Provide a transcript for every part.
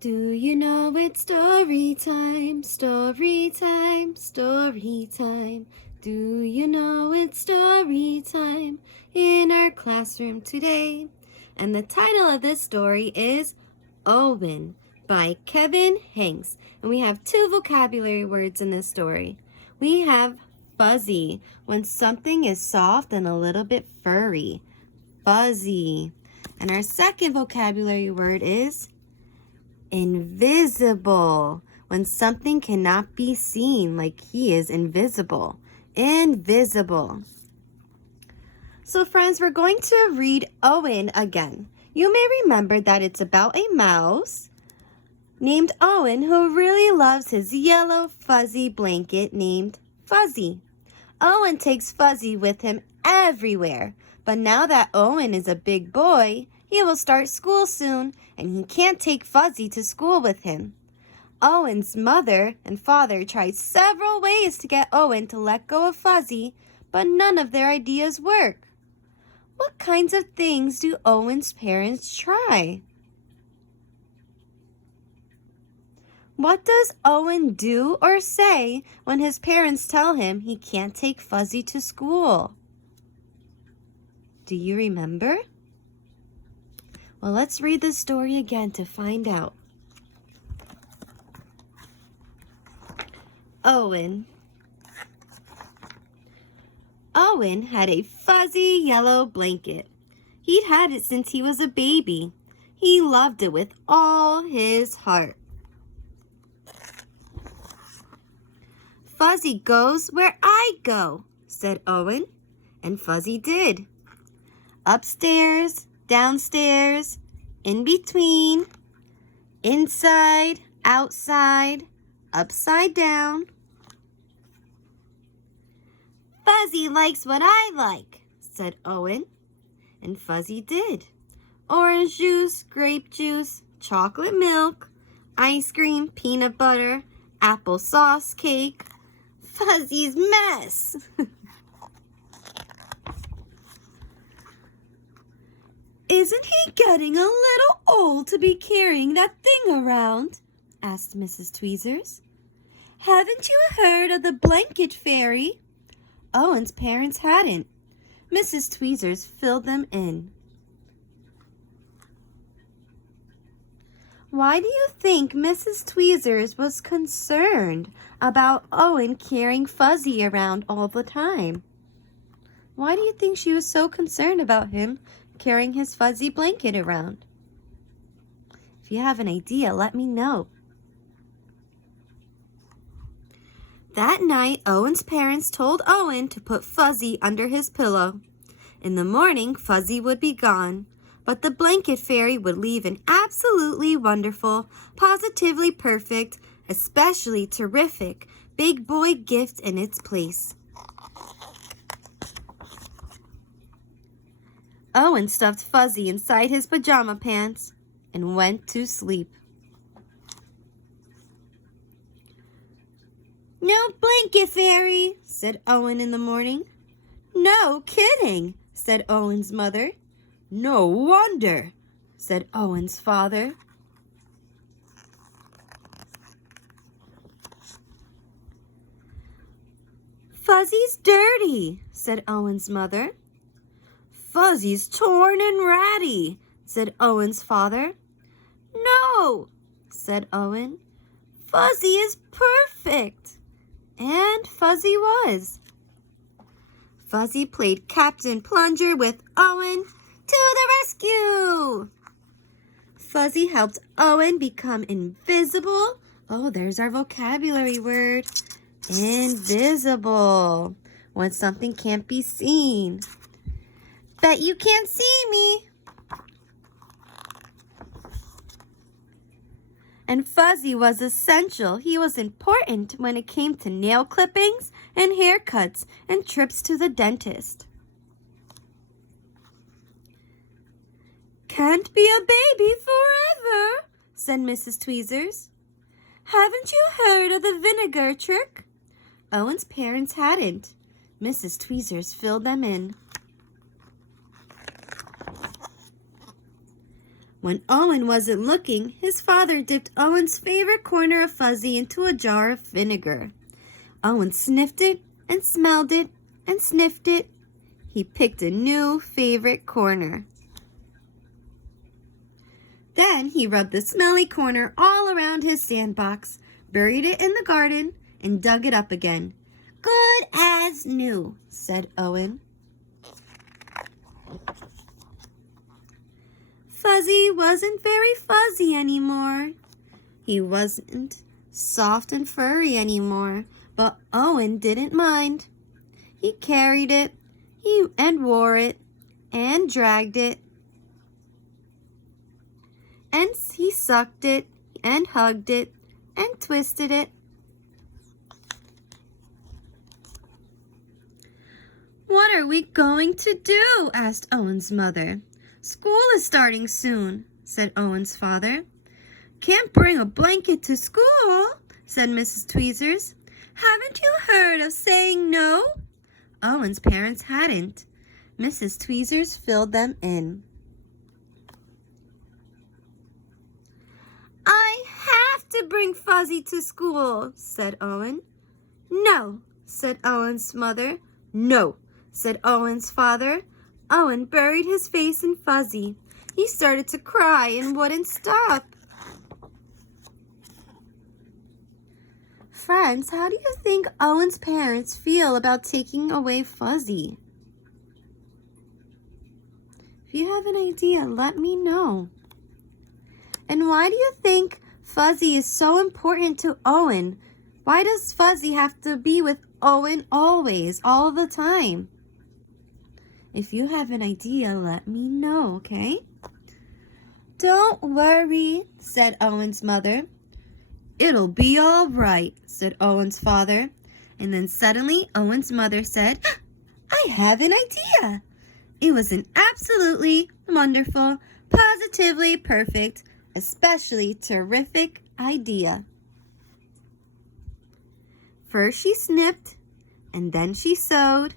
Do you know it's story time, story time, story time? Do you know it's story time in our classroom today? And the title of this story is Owen by Kevin Hanks. And we have two vocabulary words in this story. We have fuzzy, when something is soft and a little bit furry. Fuzzy. And our second vocabulary word is invisible, when something cannot be seen, like he is invisible. Invisible. So friends, we're going to read Owen again. You may remember that it's about a mouse named Owen who really loves his yellow fuzzy blanket named Fuzzy. Owen takes Fuzzy with him everywhere, but now that Owen is a big boy, he will start school soon, and he can't take Fuzzy to school with him. Owen's mother and father tried several ways to get Owen to let go of Fuzzy, but none of their ideas work. What kinds of things do Owen's parents try? What does Owen do or say when his parents tell him he can't take Fuzzy to school? Do you remember? Well, let's read the story again to find out. Owen. Owen had a fuzzy yellow blanket. He'd had it since he was a baby. He loved it with all his heart. Fuzzy goes where I go, said Owen, and Fuzzy did. Upstairs, downstairs, in between, inside, outside, upside down. Fuzzy likes what I like, said Owen, and Fuzzy did. Orange juice, grape juice, chocolate milk, ice cream, peanut butter, applesauce cake. Fuzzy's mess. Isn't he getting a little old to be carrying that thing around? Asked Mrs. Tweezers. Haven't you heard of the blanket fairy? Owen's parents hadn't. Mrs. Tweezers filled them in. Why do you think Mrs. Tweezers was concerned about Owen carrying Fuzzy around all the time? Why do you think she was so concerned about him carrying his fuzzy blanket around? If you have an idea, let me know. That night, Owen's parents told Owen to put Fuzzy under his pillow. In the morning, Fuzzy would be gone, but the blanket fairy would leave an absolutely wonderful, positively perfect, especially terrific, big boy gift in its place. Owen stuffed Fuzzy inside his pajama pants and went to sleep. No blanket fairy, said Owen in the morning. No kidding, said Owen's mother. No wonder, said Owen's father. Fuzzy's dirty, said Owen's mother. Fuzzy's torn and ratty, said Owen's father. No, said Owen. Fuzzy is perfect. And Fuzzy was. Fuzzy played Captain Plunger with Owen to the rescue. Fuzzy helped Owen become invisible. Oh, there's our vocabulary word. Invisible. When something can't be seen. Bet you can't see me. And Fuzzy was essential. He was important when it came to nail clippings and haircuts and trips to the dentist. Can't be a baby forever, said Mrs. Tweezers. Haven't you heard of the vinegar trick? Owen's parents hadn't. Mrs. Tweezers filled them in. When Owen wasn't looking, his father dipped Owen's favorite corner of Fuzzy into a jar of vinegar. Owen sniffed it and smelled it and sniffed it. He picked a new favorite corner. Then he rubbed the smelly corner all around his sandbox, buried it in the garden, and dug it up again. "Good as new," said Owen. Fuzzy wasn't very fuzzy anymore. He wasn't soft and furry anymore, but Owen didn't mind. He carried it, and wore it, and dragged it, and he sucked it, and hugged it, and twisted it. "What are we going to do?" asked Owen's mother. "School is starting soon," said Owen's father. "Can't bring a blanket to school," said Mrs. Tweezers. "Haven't you heard of saying no?" Owen's parents hadn't. Mrs. Tweezers filled them in. "I have to bring Fuzzy to school," said Owen. "No," said Owen's mother. "No," said Owen's father. Owen buried his face in Fuzzy. He started to cry and wouldn't stop. Friends, how do you think Owen's parents feel about taking away Fuzzy? If you have an idea, let me know. And why do you think Fuzzy is so important to Owen? Why does Fuzzy have to be with Owen always, all the time? If you have an idea, let me know, okay? "Don't worry," said Owen's mother. "It'll be all right," said Owen's father. And then suddenly Owen's mother said, "I have an idea." It was an absolutely wonderful, positively perfect, especially terrific idea. First she snipped, and then she sewed.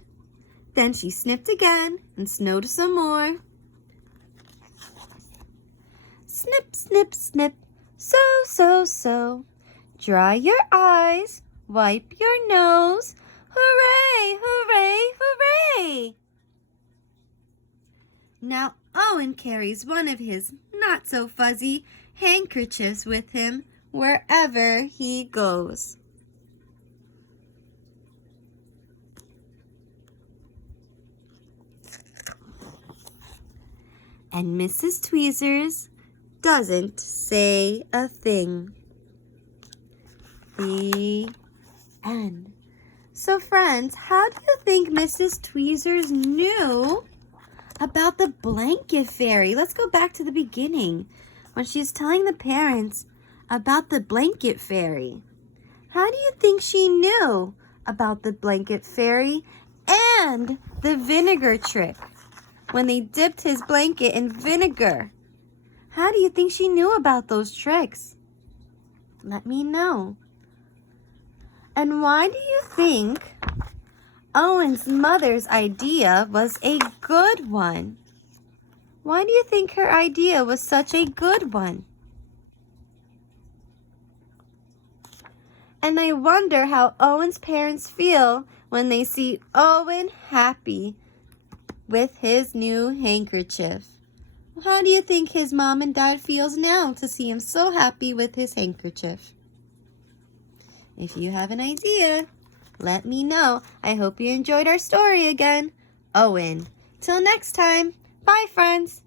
Then she snipped again and sewed some more. Snip, snip, snip, sew, sew, sew. Dry your eyes, wipe your nose. Hooray, hooray, hooray! Now Owen carries one of his not-so-fuzzy handkerchiefs with him wherever he goes. And Mrs. Tweezers doesn't say a thing. The end. So friends, how do you think Mrs. Tweezers knew about the blanket fairy? Let's go back to the beginning when she's telling the parents about the blanket fairy. How do you think she knew about the blanket fairy and the vinegar trick when they dipped his blanket in vinegar? How do you think she knew about those tricks? Let me know. And why do you think Owen's mother's idea was a good one? Why do you think her idea was such a good one? And I wonder how Owen's parents feel when they see Owen happy with his new handkerchief. How do you think his mom and dad feels now to see him so happy with his handkerchief? If you have an idea, let me know. I hope you enjoyed our story again. Owen. Till next time. Bye, friends.